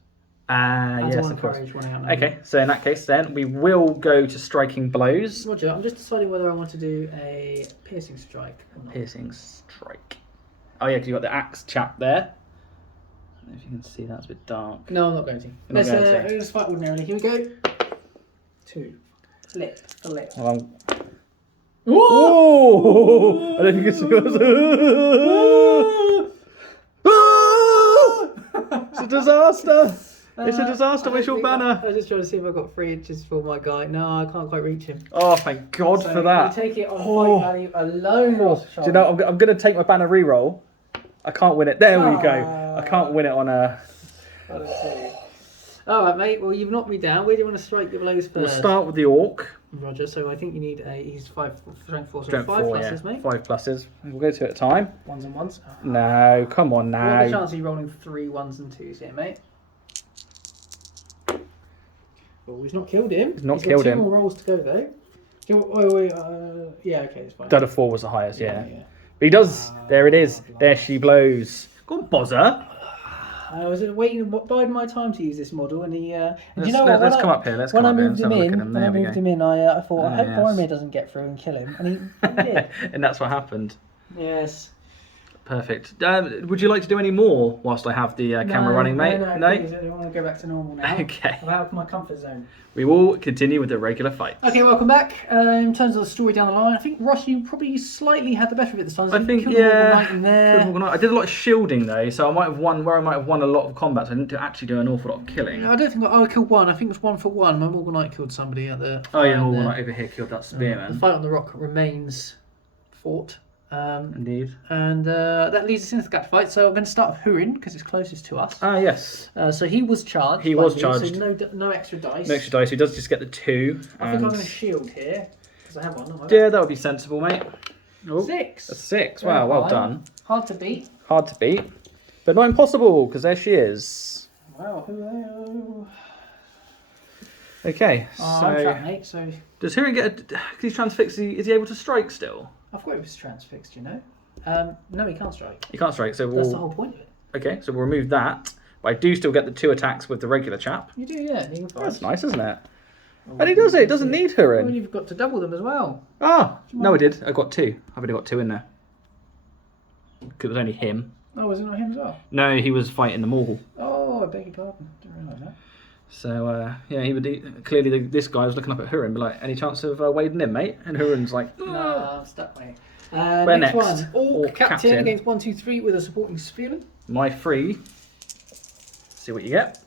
Yes, of course. Okay, so in that case then, we will go to striking blows. Roger, I'm just deciding whether I want to do a piercing strike or not. Piercing strike. Oh yeah, because you've got the axe chap there. I don't know if you can see, that's a bit dark. No, I'm not going to. Let's fight ordinarily. Here we go. 2. Lip. A lip. Oh! I don't think you can see what's... It's a disaster! It's a disaster. Where's your banner? I was just trying to see if I got 3 inches for my guy. No, I can't quite reach him. Oh, thank God So for that. You take it on fight value alone. Do you know, I'm going to take my banner reroll. I can't win it. There we go. Ah. I can't win it on a... All right, mate. Well, you've knocked me down. Where do you want to strike your blows first? We'll start with the orc. Roger. So I think you need he's 5 strength 4, so Strength 5 4, pluses, yeah. mate. 5 pluses. We'll go 2 at a time. Ones and ones. No, come on What are the now. chances of you rolling 3 1s and 2s here, mate? Oh, he's not killed him. He's not got killed 2 him. more rolls to go though. Yeah, okay, it's fine. Dud of 4 was the highest, yeah. But he does. There it is. There she blows. Go on, Bozza. I was waiting, biding my time to use this model, and he. And Let's, you know what? let's come up here. Let's When come I up here. moved Let's him have a look in, at him. when I There we moved go. him in, I thought, I hope yes. Boromir doesn't get through and kill him, and he did. And that's what happened. Yes. Perfect. Would you like to do any more whilst I have the camera running, mate? No, please, I want to go back to normal now. Okay. I'm out of my comfort zone. We will continue with the regular fight. Okay, welcome back. In terms of the story down the line, I think Ross, you probably slightly had the better of it this time. So I you think, killed them all yeah. night in there. I did a lot of shielding though, so I might have won where I might have won a lot of combat. So I didn't actually do an awful lot of killing. I don't think I killed one. I think it was 1 for 1. My Morgan Knight killed somebody at the. Oh yeah, fight Morgan there. Knight over here killed that The spearman. fight on the rock remains fought. Indeed. And that leads us into the Gat fight. So I'm going to start with Hurin because it's closest to us. Ah yes. So he was charged. He by was me, charged. So no extra dice. No extra dice. He does just get the 2. I think I'm going to shield here because I have one. Yeah, that would be sensible, mate. Oh, 6. a 6. Very Wow, well high. done. Hard to beat. Hard to beat, but not impossible because there she is. Wow. Who? Okay, Oh, I'm trapped, so mate. So does Huron get a? He's transfixed. Is he able to strike still? I've got his transfixed. You know. No, he can't strike. He can't strike, so That's the we'll. whole point of it. Okay, so we'll remove that. But I do still get the 2 attacks with the regular chap. You do, yeah. Needle That's fives. nice, isn't it? Oh, And he does it. He doesn't need Well, Huron. you've got to double them as well. Ah, no, I did. I got 2. I've only got 2 in there. Because it was only him. Oh, was it not him as well? No, he was fighting the Morgul. Oh, I beg your pardon. Didn't realise that. So yeah, he would clearly this guy was looking up at Huron, but like, any chance of wading in, mate? And Huron's like, No, I'm stuck, mate. Where next next? one. Orc Orc captain captain. against 1, 2, 3 with a supporting spearman. my 3. See what you get.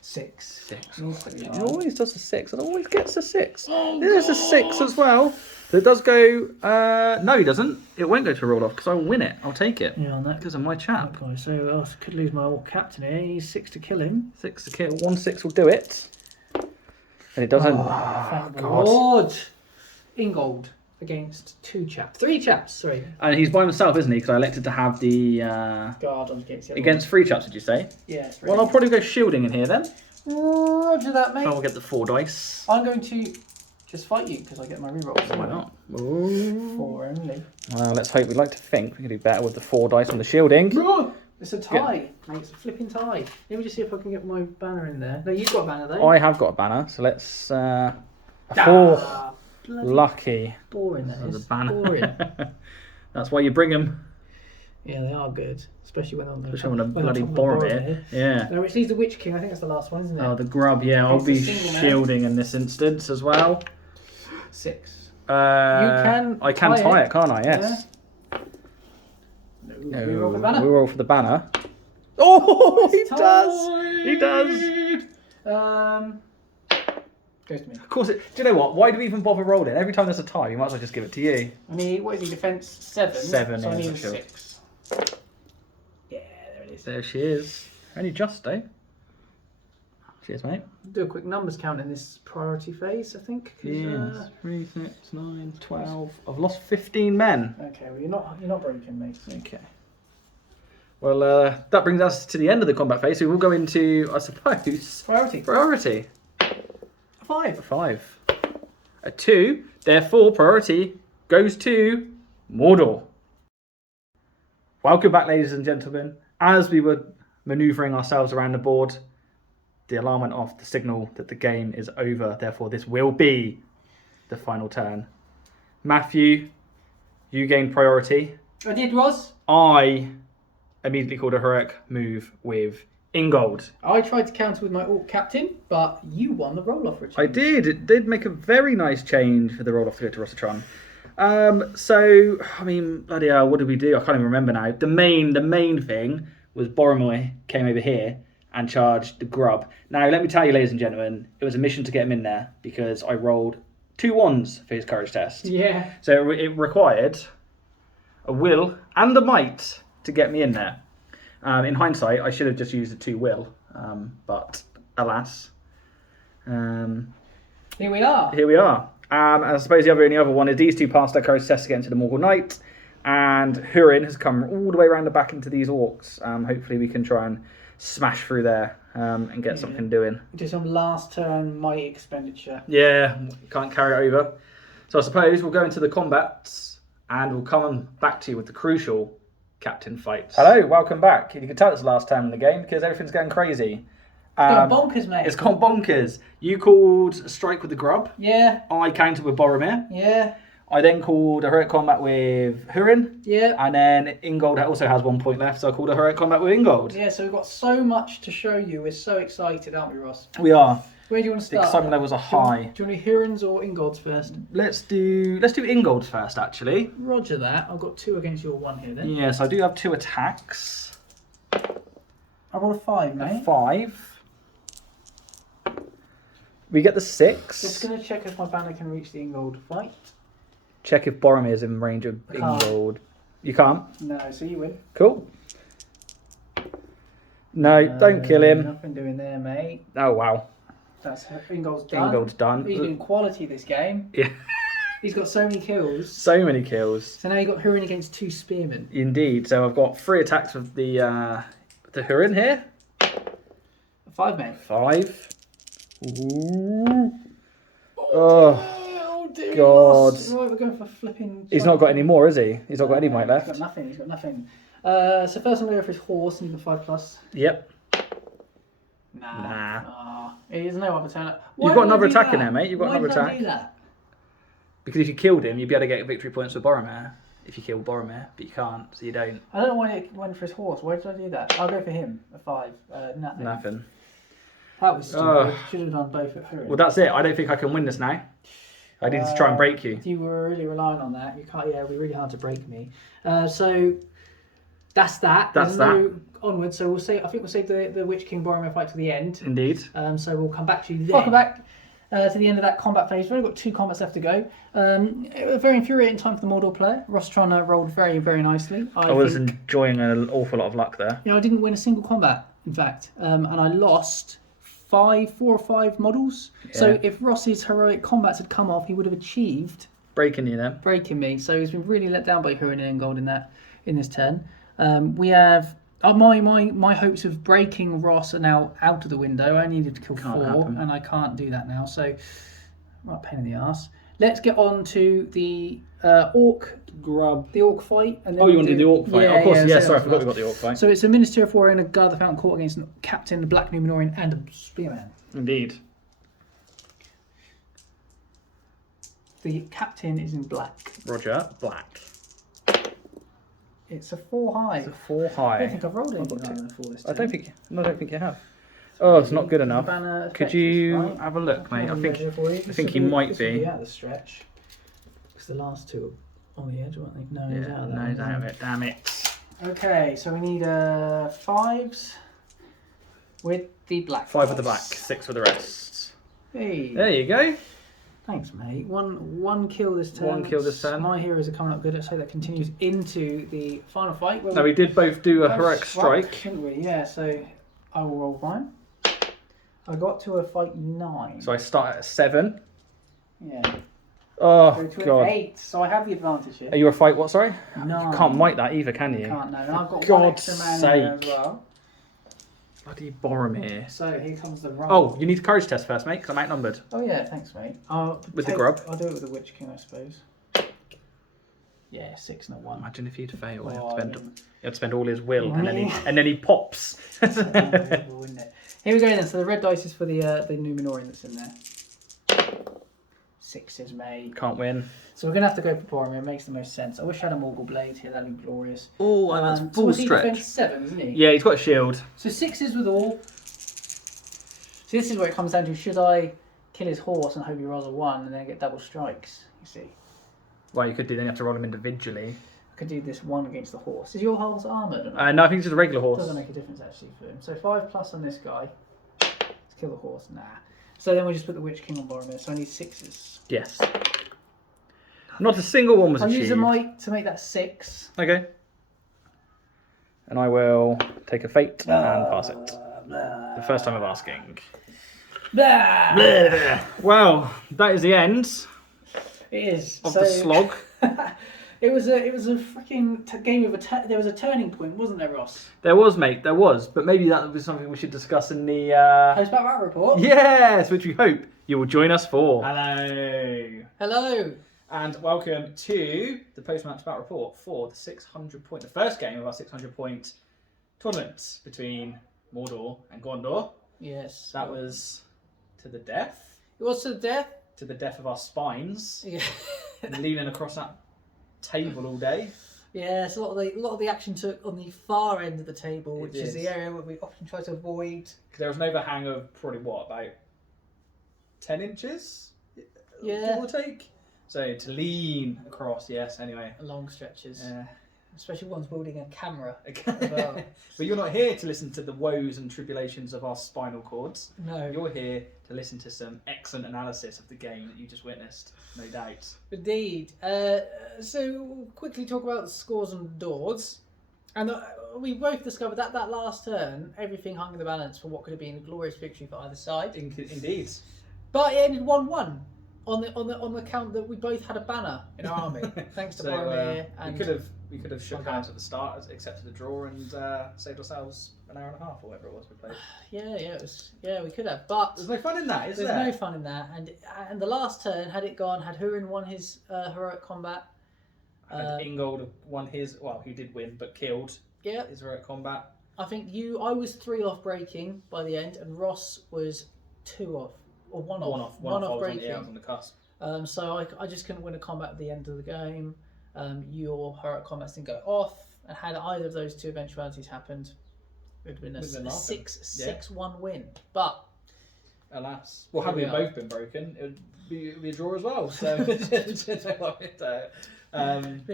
6. 6. Yeah. It always does a 6. It always gets a 6. Oh, There's a 6 as well. But it does go. No, he doesn't. It won't go to a roll off because I'll win it. I'll take it Yeah, on that. because of my chap. Okay, so I could lose my orc captain here. He's 6 to kill him. 6 to kill. 1 6 will do it. And it doesn't. Thank the God. Lord. Ingold against 3 chaps. Sorry. And he's by himself, isn't he? Because I elected to have the Guard on against the other against 3 chaps. Did you say? one. Yeah, 3. Well, I'll probably go shielding in here then. Roger that, mate. So I'll get the 4 dice. I'm going to just fight you because I get my rerolls. Why not? Ooh. 4 only. Well, let's hope. We'd like to think we can do better with the 4 dice on the shielding. It's a tie, mate. It's a flipping tie. Let me just see if I can get my banner in there. No, you've got a banner though. I have got a banner, so let's. A 4. Ah, bloody Lucky. boring that There's is. a banner. Boring. That's why you bring them. Yeah, they are good, especially when on the. Especially on a when bloody top of the Boromir. Yeah. No, which leaves the Witch King. I think that's the last one, isn't it? Oh, the grub. Yeah, I'll It's a be single man. shielding in this instance as well. 6. I can tie it, can't I? Yes. No, we roll the banner. We roll for the banner. Oh, he It's does. He does. Goes to me. Of course. Do you know what? Why do we even bother rolling? Every time there's a tie, you might as well just give it to you. I need, what is he, defense 7? 7, So I yeah, need a for sure. 6. Yeah, there it is. There she is. Only just, though. Cheers, mate. Do a quick numbers count in this priority phase, I think. 'cause, Yes. 3, 6, 9, 12. I've lost 15 men. Okay, well you're not broken, mate. Okay. Well, that brings us to the end of the combat phase. So we'll go into, I suppose, Priority. priority. 5. 5. A 2. Therefore, priority goes to Mordor. Welcome back, ladies and gentlemen. As we were manoeuvring ourselves around the board, the alarm went off, the signal that the game is over. Therefore, this will be the final turn. Matthew, you gained priority. I did, Ross. I immediately called a heroic move with Ingold. I tried to counter with my Orc Captain, but you won the roll-off, Richard. I did. It did make a very nice change for the roll off to go to Rossitron. So, I mean, bloody hell, what did we do? I can't even remember now. The main thing was Boromir came over here and charge the grub. Now, let me tell you, ladies and gentlemen, it was a mission to get him in there because I rolled 2 ones for his courage test. Yeah. So it required a will and a might to get me in there. In hindsight, I should have just used the 2 will, but alas. Here we are. Here we are. And I suppose the only other one is these 2 passed their courage test to get into the Morgul Knight, and Hurin has come all the way around the back into these orcs. Hopefully we can try and smash through there and get something doing. Do some last turn might expenditure. Yeah, can't carry it over. So I suppose we'll go into the combats and we'll come back to you with the crucial captain fights. Hello, welcome back. You can tell it's the last time in the game because everything's going crazy. It's gone bonkers, mate. It's gone bonkers. You called a strike with the grub. Yeah. I countered with Boromir. Yeah. I then called a heroic combat with Hurin. Yeah. And then Ingold also has 1 point left, so I called a heroic combat with Ingold. Yeah, so we've got so much to show you. We're so excited, aren't we, Ross? We are. Where do you want to The start? excitement levels are high. Do you want to Hurins or Ingolds first? Let's do Ingold's first, actually. Roger that. I've got 2 against your 1 here then. Yes, I do have 2 attacks. I rolled a 5, mate. 5. We get the 6. Just going to check if my banner can reach the Ingold fight. Check if Boromir is in range of Can't. Ingold. You can't? No, so you win. Cool. No, don't kill him. Nothing doing there, mate. Oh, wow. That's Ingold's done. Ingold's done. He's doing quality this game. Yeah. He's got so many kills. So many kills. So now you've got Hurin against 2 spearmen. Indeed. So I've got 3 attacks with the Hurin here. 5, mate. 5. Ooh. Oh, dear God. Ross. Right, we're going for flipping... He's not got any more, has he? He's not got any might He's left. got nothing. He's got nothing. So first I'm going to go for his horse and you can 5+. Yep. Nah. Oh, there's no other turn. You've got another attack in there, mate. You've got Why another did I attack. do that? Because if you killed him, you'd be able to get victory points with Boromir. If you kill Boromir, but you can't, so you don't. I don't know why it went for his horse. Why did I do that? I'll go for him. A 5. Nothing. Nothing. That was stupid. Ugh. Should have done both at Hurin. Well, that's it. I don't think I can win this now. I need to try and break you. You were really relying on that. You can't. Yeah, it'd be really hard to break me. So that's that. That's There's no onward. So we'll say. I think we'll save the Witch King Boromir fight to the end. Indeed. So we'll come back to you then. Welcome back to the end of that combat phase. We've only got 2 combats left to go. A very infuriating time for the Mordor player. Ross Tronna rolled very, very nicely. I was enjoying an awful lot of luck there. I didn't win a single combat, in fact, and I lost 4 or 5 models. Yeah. So if Ross's heroic combats had come off, he would have achieved Breaking you then. breaking me. So he's been really let down by Hurin and Ingold in this turn. We have my hopes of breaking Ross are now out of the window. I needed to kill Can't 4, happen. and I can't do that now. So, right, pain in the arse. Let's get on to the orc Grub. the orc fight. And then Oh, you want to do the orc fight? Yeah, of course, yeah, yeah. so Sorry, I that forgot was we got the orc fight. So it's a Minister of War and a Guard of the Fountain Court against a Captain, the Black Numenorian, and a Spearman. Indeed. The Captain is in black. Roger. Black. It's a 4 high. It's a 4 I don't high. think I've rolled anything got higher than a 4 this I turn. don't think you have. Oh, it's not good enough. Banner Could effect you is right. have a look, mate? I I'll think measure for you. I This think will he might this will be. out of the stretch. Because the last 2 are on the edge, aren't they? No, he's out of that. no, one, damn isn't it, damn it. he? Okay, so we need 5s with the black. 5 with the black, dice. 6 with the rest. Hey. There you go. Thanks, mate. One kill this turn. 1 kill this turn. My heroes are coming up good. Let's hope that continues into the final fight. Where Now we did both do a both heroic struck, strike. didn't we? Yeah. So I will roll mine. I got to a fight 9. So I start at 7. Yeah. Oh Go to an god. 8. So I have the advantage here. Are you a fight? What? Sorry. 9. You can't might that either, can you? Can't, no. And I've got For 1 God's extra man there as sake. well. Bloody Boromir. So here comes the roll. Oh, you need a courage test first, mate, because I'm outnumbered. Oh yeah, thanks, mate. With the grub? I'll do it with the Witch King, I suppose. Yeah, 6 and a 1. Imagine if you'd fail. Oh, You have to spend all his will, and then he pops. Unbelievable, isn't it? Here we go then. So the red dice is for the Numenorian that's in there. 6s, mate. Can't win. So we're gonna have to go for Boromir. It makes the most sense. I wish I had a Morgul blade here. That'd be glorious. Oh, So what's he defense 7, isn't he? Yeah, he's got a shield. So 6s with all. So this is where it comes down to: should I kill his horse and hope he rolls a 1 and then get double strikes? You see. Well, you could do. Then you have to roll them individually. could do this one against the horse. Is your horse armoured? Or not? No, I think it's just a regular horse. Doesn't make a difference actually for him. So 5+ on this guy. Let's kill the horse. Nah. So then we just put the Witch King on Boromir. So I need 6s. Yes. Not a single one was I'll achieved. use the might to make that 6. Okay. And I will take a fate and pass it. The first time of asking. Blah! Well, that is the end It is. of the slog. It was a freaking game of there was a turning point, wasn't there, Ross? There was, mate. There was, but maybe that was something we should discuss in the Post-match report. yes, which we hope you will join us for. Hello. Hello. And welcome to the post-match battle report for the 600 point, the first game of our 600 point tournament between Mordor and Gondor. Yes. That was to the death. It was to the death. To the death of our spines. Yeah. Leaning across that table all day. Yeah, so a lot of the action took on the far end of the table, which is is. the area where we often try to avoid. Because there was an overhang of probably about 10 inches? Yeah. Give or take. So to lean across, yes, anyway. Long stretches. Especially one's wielding a camera. But you're not here to listen to the woes and tribulations of our spinal cords. No. You're here to listen to some excellent analysis of the game that you just witnessed, no doubt. Indeed. So we'll quickly talk about the scores and doors. And we both discovered that last turn, everything hung in the balance for what could have been a glorious victory for either side. Indeed. But it ended 1-1 on the count that we both had a banner in our army, thanks to Boromir. And we could have shook hands at the start, accepted the draw, and saved ourselves an hour and a half or whatever it was we played. Yeah, we could have. But There's no fun in that, is there? there's no fun in that. And the last turn, had it gone, had Hurin won his heroic combat. Had Ingold won his, well, he did win, but killed his heroic combat. I think I was 3 off breaking by the end, and Ross was 2 off. Or one off breaking. I was on the cusp. So I just couldn't win a combat at the end of the game. Your heroic combats didn't go off, and had either of those two eventualities happened, it would have been a 6-1 win. But alas, well, had we both been broken, it would be a draw as well. So it's been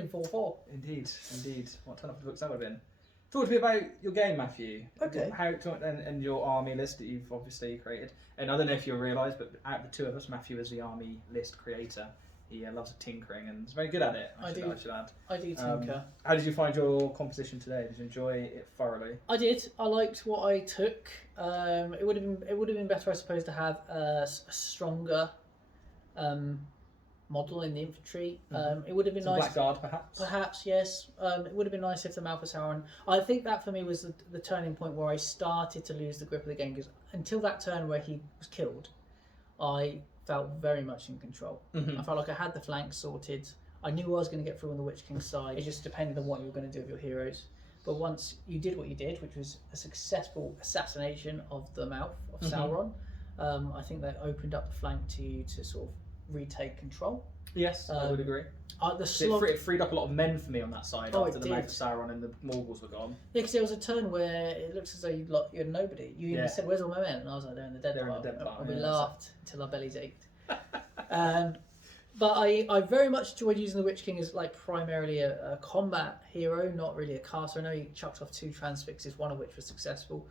4-4. Indeed. What turn off the books that would have been. Talk to me about your game, Matthew. Okay. And your army list that you've obviously created. And I don't know if you realise, but out of the two of us, Matthew is the army list creator. He loves tinkering and is very good at it. I should add. I do tinker. How did you find your composition today? Did you enjoy it thoroughly? I did. I liked what I took. It would have been better, I suppose, to have a stronger model in the infantry. It would have been nice. Blackguard, perhaps. Perhaps, yes. It would have been nice if the Mouth of Sauron. I think that for me was the turning point where I started to lose the grip of the game, because until that turn where he was killed, I felt very much in control. Mm-hmm. I felt like I had the flanks sorted. I knew I was going to get through on the Witch King's side. It just depended on what you were going to do with your heroes. But once you did what you did, which was a successful assassination of the Mouth of Sauron, I think that opened up the flank to you to sort of retake control. Yes, I would agree. It freed up a lot of men for me on that side after the Mouth of Sauron and the Morgals were gone. Yeah, because there was a turn where it looks as though you had nobody. You even said, "Where's all my men?" And I was like, "They're in the dead pile." And we laughed until our bellies ached. But I very much enjoyed using the Witch King as like primarily a combat hero, not really a caster. I know he chucked off 2 transfixes, one of which was successful.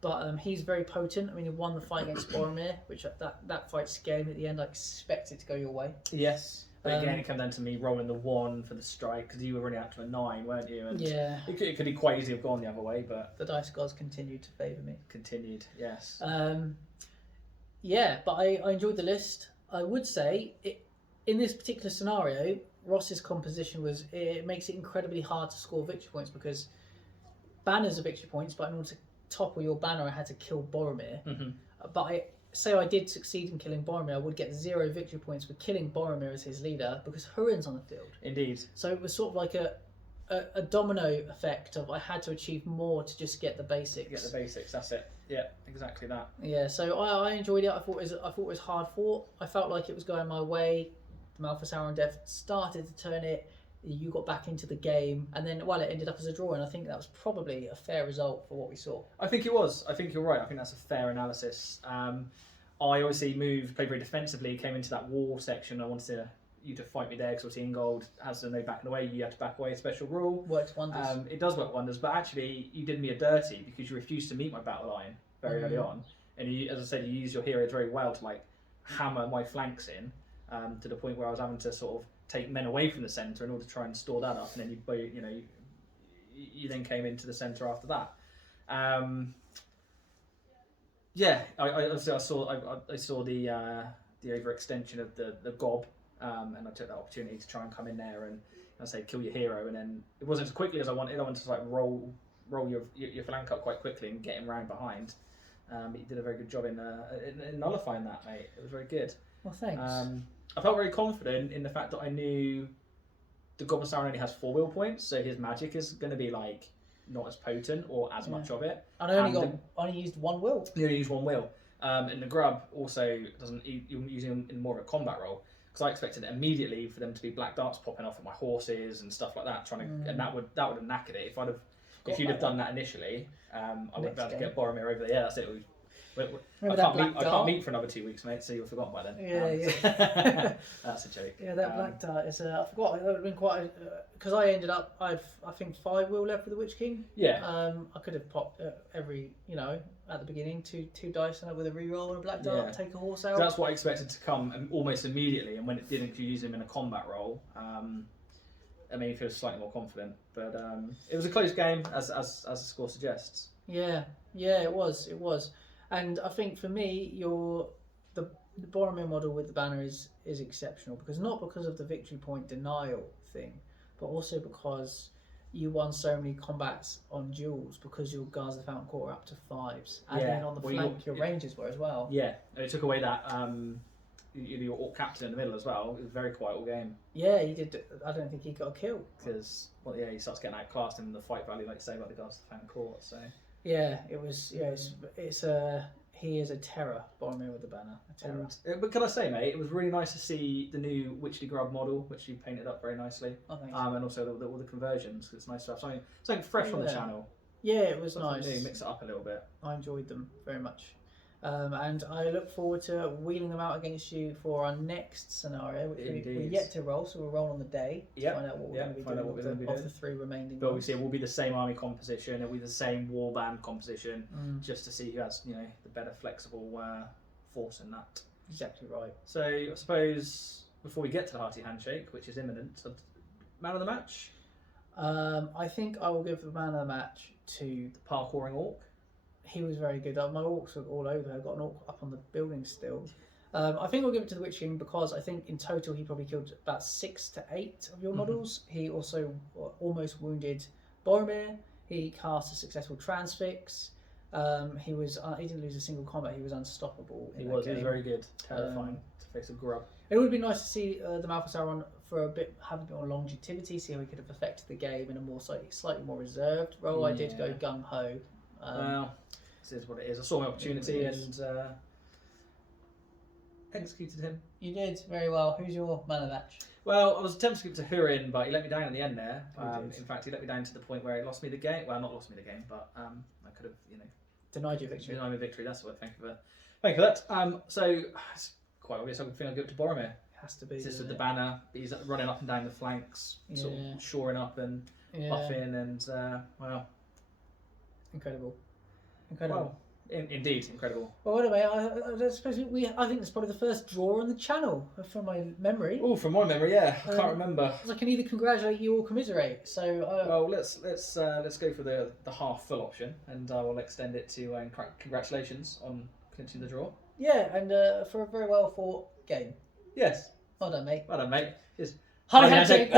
But he's very potent. I mean, he won the fight against Boromir, which that fight scared me at the end. I expected to go your way. Yes. But again, it came down to me rolling the 1 for the strike, because you were running out to a 9, weren't you? And yeah. It could quite easily have gone the other way, but the dice gods continued to favour me. Continued, yes. Yeah, but I enjoyed the list. I would say in this particular scenario, Ross's composition it makes it incredibly hard to score victory points, because banners are victory points, but in order to topple your banner, I had to kill Boromir. But say I did succeed in killing Boromir, I would get 0 victory points with killing Boromir as his leader, because Hurin's on the field. Indeed. So it was sort of like a domino effect of I had to achieve more to just get the basics. Get the basics, that's it. Yeah, exactly that. Yeah, so I enjoyed it. I thought it was hard fought. I felt like it was going my way. The Mouth of Sauron death started to turn it. You got back into the game, and then it ended up as a draw, and I think that was probably a fair result for what we saw. I think it was. I think you're right. I think that's a fair analysis. I obviously played very defensively, came into that wall section. I wanted to, you to fight me there because obviously Ingold has no backing away. You have to back away, special rule. Works wonders. It does work wonders, but actually you did me a dirty because you refused to meet my battle line very early on, and you, as I said, you used your heroes very well to like hammer my flanks in to the point where I was having to sort of take men away from the centre in order to try and store that up, and then you then came into the centre after that. I saw the overextension of the gob, and I took that opportunity to try and come in there and I say kill your hero, and then it wasn't as quickly as I wanted. I wanted to like roll your flank up quite quickly and get him round behind. But you did a very good job in nullifying that, mate. It was very good. Well, thanks. I felt very confident in the fact that I knew the Goblin Siren only has 4 will points, so his magic is going to be like not as potent or as much of it. And I only used 1 will. You only use 1 will. And the grub also doesn't. You're using them in more of a combat role, because I expected immediately for them to be black darts popping off at my horses and stuff like that, and that would have knackered it. If you'd have done that initially, I would have been able to get Boromir over there. Yeah, that's it. I can't meet for another 2 weeks, mate. So you'll forgotten by then. Yeah. That's a joke. Yeah, that black dart is. I forgot. It would have been quite because I ended up. I think 5 will left for the Witch King. Yeah. I could have popped every at the beginning two dice and with a reroll and a black dart, take a horse out. That's what I expected to come almost immediately, and when it didn't, you use him in a combat role. It made me feel slightly more confident, but it was a close game, as the score suggests. Yeah, it was. And I think for me, the Boromir model with the banner is exceptional, not because of the victory point denial thing, but also because you won so many combats on duels because your Guards of the Fountain Court are up to 5s, and then on the flank your Rangers were as well. Yeah, and it took away that your Orc captain in the middle as well. It was a very quiet all game. Yeah, he did. I don't think he got a kill because he starts getting outclassed in the fight value, like you say about the Guards of the Fountain Court. So. Yeah, it was. Yeah, he is a terror. Boromir with the banner, a terror. But can I say, mate, it was really nice to see the new Witchy Grub model, which you painted up very nicely. Oh, thanks. And also all the conversions. It's nice to have something fresh on the channel. Yeah, it was something nice. New, mix it up a little bit. I enjoyed them very much. And I look forward to wheeling them out against you for our next scenario, which we're yet to roll, so we'll roll on the day to find out what we're going to be doing of the 3 remaining But obviously it will be the same army composition, it will be the same warband composition, just to see who has the better flexible force in that. Exactly right. So I suppose before we get to the hearty handshake, which is imminent, man of the match? I think I will give the man of the match to the parkouring orc. He was very good. My orcs were all over. I've got an orc up on the building still. I think I'll give it to the Witch King because I think in total he probably killed about 6 to 8 of your models. He also almost wounded Boromir. He cast a successful transfix. He didn't lose a single combat. He was unstoppable. He was very good. Terrifying to face a grub. It would be nice to see the Malphite Sauron for have a bit more longevity. See how he could have affected the game in a more slightly more reserved role. I did go gung ho. Well, this is what it is. I saw my opportunity and executed him. You did very well. Who's your man of the match? Well, I was tempted to give it to Hurin, but he let me down at the end there. In fact, he let me down to the point where he lost me the game. Well, not lost me the game, but I could have, denied your victory. Denied my victory. That's what. Thank you for that. So it's quite obvious. I think I'll give it to Boromir. Has to be. Just with the banner, he's running up and down the flanks, sort of shoring up and buffing, and wow, incredible. Well, indeed, incredible. Well, anyway, I suppose I think it's probably the first draw on the channel from my memory. Oh, from my memory, yeah, I can't remember. I can either congratulate you or commiserate. So, well, let's go for the half full option, and I will extend it to congratulations on clinching the draw. Yeah, and for a very well fought game. Yes. Well done, mate. Well done, mate. Cheers. Hearty handshake.